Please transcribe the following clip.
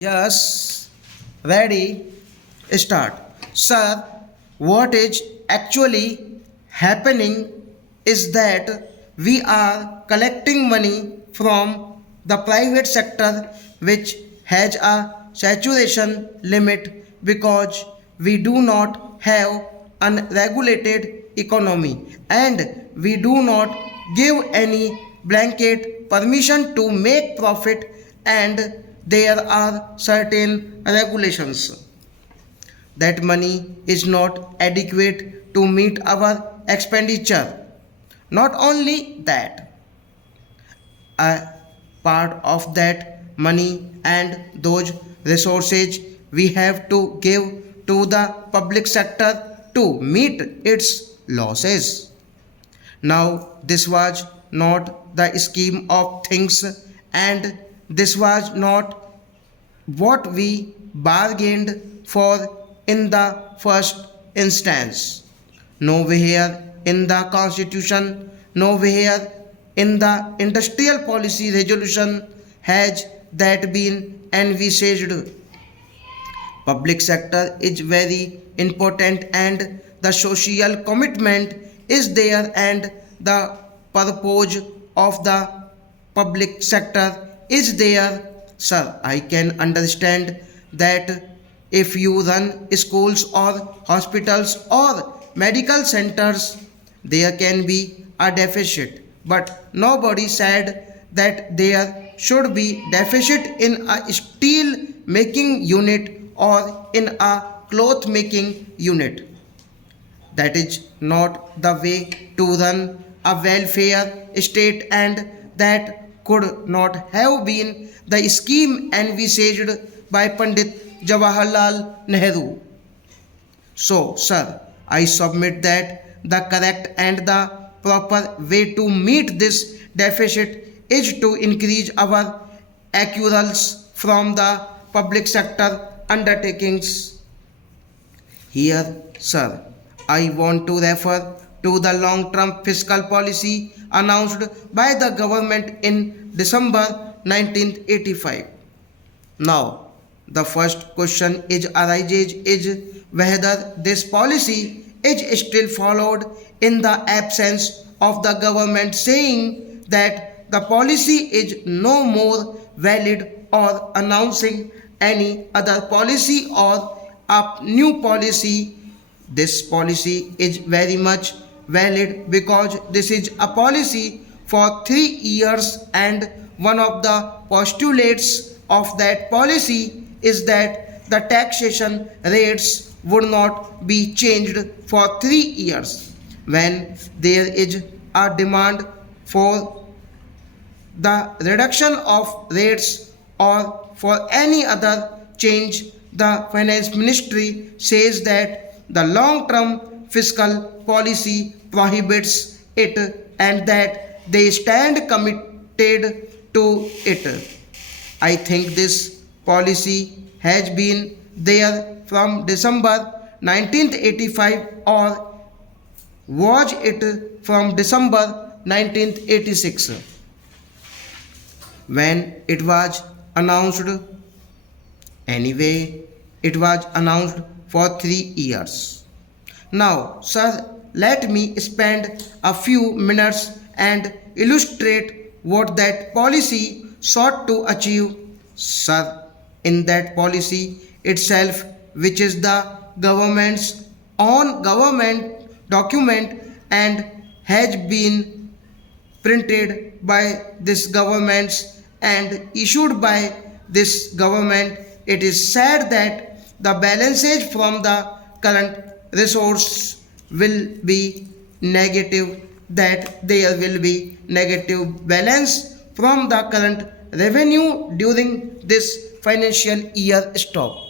Yes, ready, start. Sir, what is actually happening is that we are collecting money from the private sector which has a saturation limit because we do not have unregulated economy and we do not give any blanket permission to make profit and there are certain regulations that money is not adequate to meet our expenditure. Not only that, a part of that money and those resources we have to give to the public sector to meet its losses. Now, this was not the scheme of things, and this was not what we bargained for in the first instance. Nowhere in the Constitution, nowhere in the Industrial Policy Resolution has that been envisaged. Public sector is very important and the social commitment is there and the purpose of the public sector is there. Sir, I can understand that if you run schools or hospitals or medical centers there can be a deficit, but nobody said that there should be deficit in a steel making unit or in a cloth making unit. That is not the way to run a welfare state and that could not have been the scheme envisaged by Pandit Jawaharlal Nehru. So, sir, I submit that the correct and the proper way to meet this deficit is to increase our accruals from the public sector undertakings. Here, sir, I want to refer to the long-term fiscal policy announced by the government in December 1985. Now, the first question arises is whether this policy is still followed in the absence of the government saying that the policy is no more valid or announcing any other policy or a new policy. This policy is very much valid because this is a policy for 3 years and one of the postulates of that policy is that the taxation rates would not be changed for 3 years. When there is a demand for the reduction of rates or for any other change, the finance ministry says that the long term fiscal policy prohibits it and that they stand committed to it. I think this policy has been there from December 1985 or was it from December 1986 when it was announced. Anyway, it was announced for 3 years. Now, sir, let me spend a few minutes and illustrate what that policy sought to achieve. Sir, in that policy itself, which is the government's own government document and has been printed by this government's and issued by this government, it is said that the balances from the current resource will be negative, that there will be negative balance from the current revenue during this financial year stop.